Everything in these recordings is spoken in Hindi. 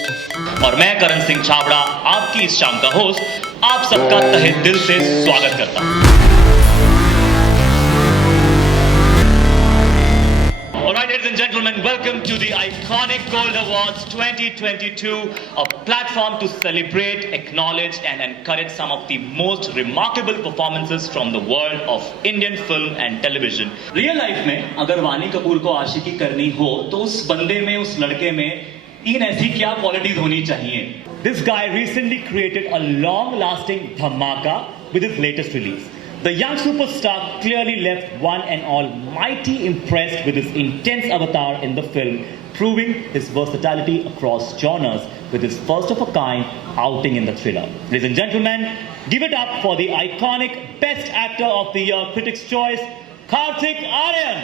होस्ट और मैं करण सिंह छाबड़ा आपकी इस शाम का होस्ट आप सबका तहे दिल से स्वागत करता हूं। Alright, ladies and gentlemen, welcome to the iconic Gold Awards 2022, a platform to celebrate, acknowledge and encourage some of the most remarkable performances from the world of Indian film and television. Real life में अगर वानी कपूर को आशिकी करनी हो तो उस बंदे में, उस लड़के में तीन ऐसी क्या क्वालिटीज होनी चाहिए? This guy recently created a long-lasting dhamaka with his latest release. The young superstar clearly left one and all mighty impressed with his intense avatar in the film, proving his versatility across genres with his first-of-a-kind outing in the thriller. Ladies and gentlemen, give it up for the iconic Best Actor of the Year Critics' Choice, Karthik Aaryan.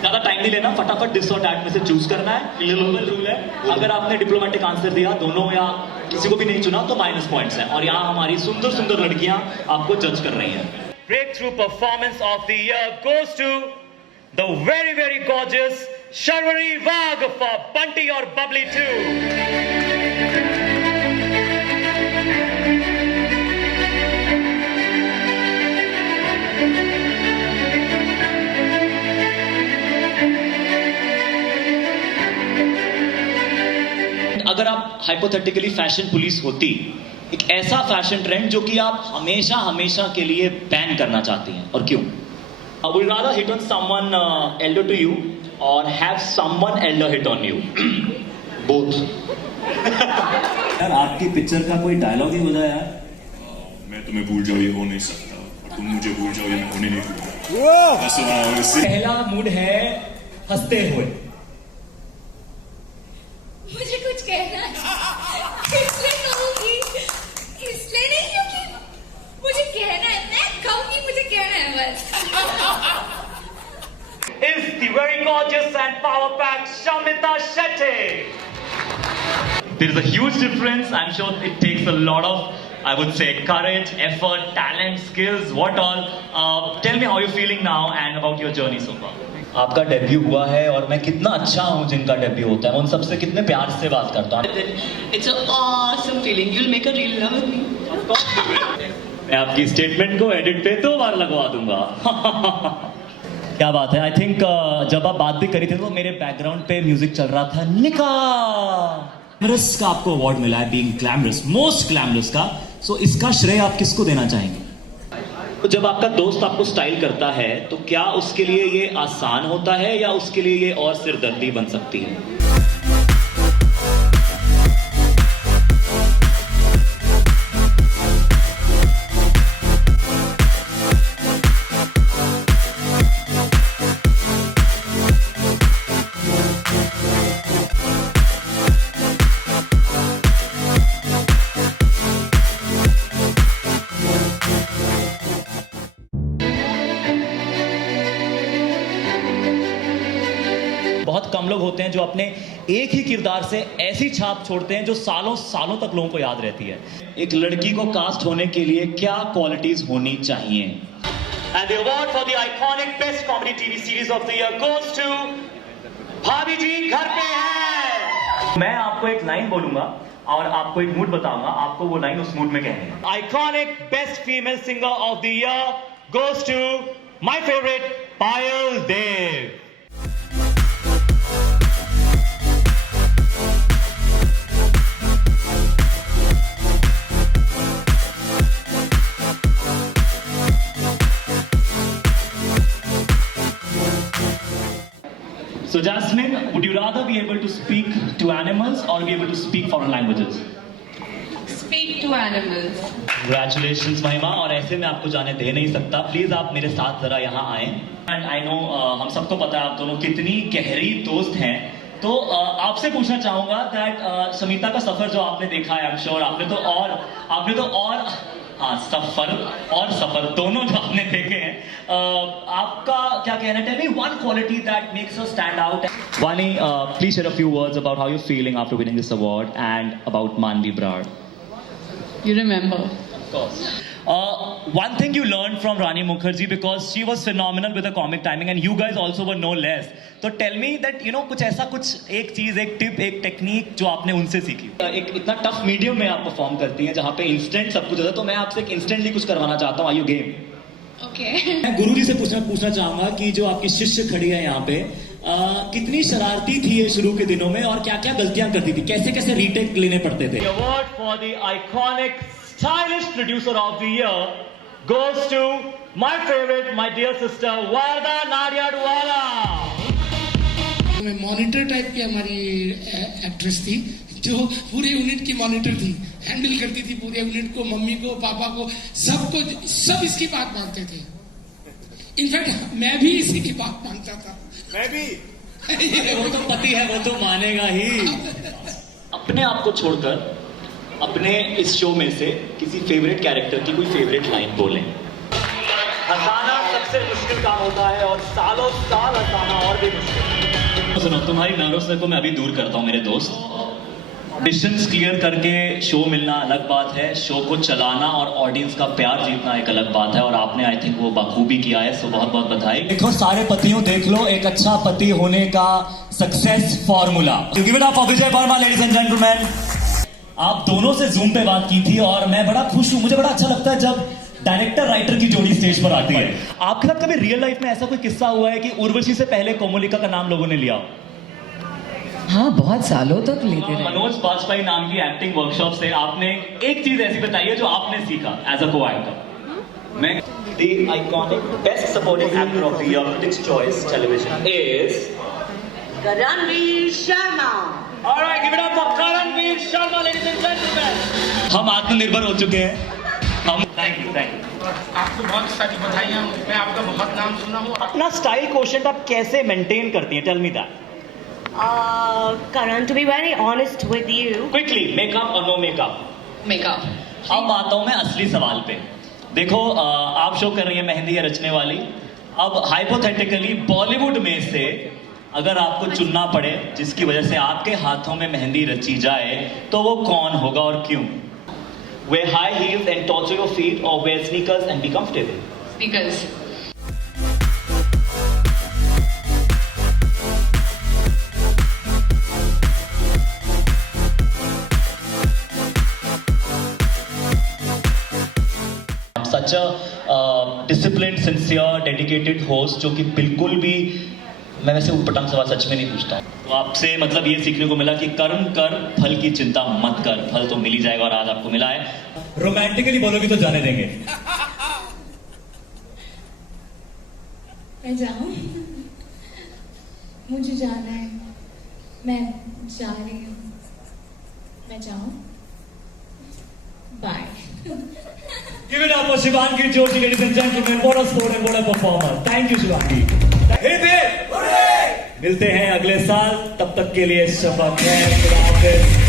ज्यादा टाइम नहीं लेना, फटाफट दिस और दैट में से चूज करना है। ग्लोबल रूल है, अगर आपने डिप्लोमेटिक आंसर दिया, दोनों या किसी को भी नहीं चुना तो माइनस पॉइंट्स हैं। और यहाँ हमारी सुंदर सुंदर लड़कियां आपको जज कर रही हैं। Breakthrough performance of the year goes to the very, very gorgeous Sharvari Wagh for Bunty or Bubbly 2. अगर आप हाइपोथेटिकली फैशन पुलिस होती, एक ऐसा फैशन ट्रेंड जो कि आप हमेशा हमेशा के लिए बैन करना चाहती हैं, और क्यों? Would you rather hit on someone elder to you or have someone elder hit on you? Both. यार आपकी पिक्चर का कोई डायलॉग ही बजा यार। मैं तुम्हें भूल जाऊँ ये हो नहीं सकता, और तुम मुझे भूल जाओ ये मैं होने नहीं दूंगा। पहला मूड है हंसते हुए। मुझे कुछ कहना है, इसलिए कहूंगी, इसलिए नहीं क्योंकि मुझे कहना है, मैं कहूंगी मुझे कहना है बस। Is the very gorgeous and power-packed Shamita Shetty. There is a huge difference. I'm sure it takes a lot of, I would say, courage, effort, talent, skills, what all. Tell me how you're feeling now and about your journey so far. आपका डेब्यू हुआ है और मैं कितना अच्छा हूँ जिनका डेब्यू होता है, मैं उन सबसे कितने प्यार से बात करता हूँ। It's an awesome feeling. You'll make a reel now with me. Of course you will. मैं आपकी स्टेटमेंट को एडिट पे 2 बार लगवा दूंगा। क्या बात है। आई थिंक जब आप बात भी करी थी तो मेरे बैकग्राउंड पे म्यूजिक चल रहा था, निका ग्लैमरस का आपको अवार्ड मिला है, बीइंग ग्लैमरस, मोस्ट ग्लैमरस का। सो इसका श्रेय आप किसको देना चाहेंगे? तो जब आपका दोस्त आपको स्टाइल करता है तो क्या उसके लिए ये आसान होता है या उसके लिए ये और सिरदर्दी बन सकती है? बहुत कम लोग होते हैं जो अपने एक ही किरदार से ऐसी छाप छोड़ते हैं जो सालों सालों तक लोगों को याद रहती है। एक लड़की को कास्ट होने के लिए क्या क्वालिटीज होनी चाहिए? And the award for the iconic best comedy TV series of the year goes to भाभी जी घर पे है। मैं आपको एक लाइन बोलूंगा और आपको एक मूड बताऊंगा, आपको वो लाइन उस मूड में कहनी है। Iconic best female singer of the year goes to my favorite Payal Dev. So Jasmine, would you rather be able to speak to animals or be able to speak foreign languages? Speak to animals. Congratulations महिमा, और ऐसे में आपको जाने दे नहीं सकता। प्लीज आप मेरे साथ जरा यहाँ आए। एंड आई नो हम सबको पता है आप दोनों कितनी गहरी दोस्त हैं, तो आपसे पूछना चाहूंगा दैट शमिता का सफर जो आपने देखा है, आई एम श्योर आपने तो और हाँ, सफर दोनों जो आपने देखे हैं, आपका क्या कहना है? Tell me one quality that makes us stand out. Vani, please share a few words about how you feeling after winning this award and about Manavi ब्राड़। You remember. Of course. One thing you learned from Rani Mukherjee, because she was phenomenal with the comic timing and you guys also were no less. So tell me that कुछ ऐसा कुछ एक चीज, एक टिप, एक टेक्निक जो आपने उनसे सीखी. एक इतना टफ मीडियम में आप परफॉर्म करती हैं जहाँ पे इंस्टेंट सब कुछ होता है, तो मैं आपसे एक इंस्टेंटली कुछ करवाना चाहता हूँ. Are you game? ओके. मैं गुरुजी से पूछना चाहूंगा कि जो आपकी शिष्य खड़ी है यहाँ पे, कितनी शरारती थी ये शुरू के दिनों में और क्या क्या गलतियां करती थी, कैसे कैसे रीटेक लेने पड़ते थे? The award for the iconic stylish producer of the year goes to my favorite, my dear sister Varda Nadiadwala. Monitor type की हमारी एक्ट्रेस थी जो पूरे यूनिट की मॉनिटर थी, हैंडल करती थी पूरे यूनिट को, मम्मी को, पापा को, सबको, सब इसकी बात मानते थे. इनफैक्ट मैं भी इसी की बात मानता था. मैं भी. वो तो पति है, वो तो मानेगा ही. अपने आप को छोड़कर अपने इस शो में से किसी फेवरेट कैरेक्टर की कोई फेवरेट लाइन बोलें. हंसाना सबसे मुश्किल काम होता है और सालों साल हंसाना और भी मुश्किल. सुनो, तुम्हारी नर्वसनेस को मैं अभी दूर करता हूँ मेरे दोस्त. ऑडिशंस क्लियर करके शो मिलना अलग बात है, शो को चलाना और ऑडियंस का प्यार जीतना एक अलग बात है, और आपने आई थिंक वो बखूबी किया है, सो बहुत बहुत बधाई. देखो सारे पतियों, देख लो एक अच्छा पति होने का success formula. Give it up for Vijay Verma, ladies and gentleman. आप दोनों से जूम पे बात की थी और मैं बड़ा खुश हूँ. मुझे बड़ा अच्छा लगता है जब डायरेक्टर राइटर की जोड़ी स्टेज पर आती है. आपके साथ कभी रियल लाइफ में ऐसा कोई किस्सा हुआ है कि उर्वशी से पहले कोमोलिका का नाम लोगों ने लिया? हाँ, बहुत सालों तक लेते रहे. मनोज बाजपेयी नाम की एक्टिंग वर्कशॉप से आपने एक चीज ऐसी बताई है जो आपने सीखा एज अ को एक्टर. मैं the iconic best supporting actor of the year critics choice television is Ranveer Sharma. Alright, give it up for Karanveer Sharma, ladies and gentlemen. हम आत्मनिर्भर हो चुके हैं. हम Thank you. आपको बहुत सारी बधाइयाँ. मैं आपका बहुत नाम सुना हूँ. अपना स्टाइल क्वोशेंट आप कैसे मेंटेन करती हैं? Tell me that. Karan, to be very honest with you, quickly, makeup और नो मेकअप. makeup. अब आता हूं मैं असली सवाल पे. देखो, आप शो कर रही हैं मेहंदी है रचने वाली. अब हाइपोथेटिकली बॉलीवुड में से अगर आपको चुनना पड़े जिसकी वजह से आपके हाथों में मेहंदी रची जाए, तो वो कौन होगा और क्यों? Wear high heels and torture your feet, or wear sneakers and be comfortable? Sneakers. Such a disciplined, sincere, dedicated host, जो कि बिल्कुल भी, मैं वैसे उटपटांग सवाल सच में नहीं पूछता. तो आपसे मतलब ये सीखने को मिला कि कर्म कर, फल की चिंता मत कर, फल तो मिल ही जाएगा, और आज आपको मिला है. रोमांटिकली बोलोगी तो जाने देंगे. मैं जाऊं? मुझे जाना है. मैं जा रही हूँ. मैं जाऊं? Bye. Give it up for Shivangi Joshi, ladies and gentlemen. What a sport and what a performer. Thank you, Shivangi. Hit it! मिलते हैं अगले साल, तब तक के लिए शपथ है.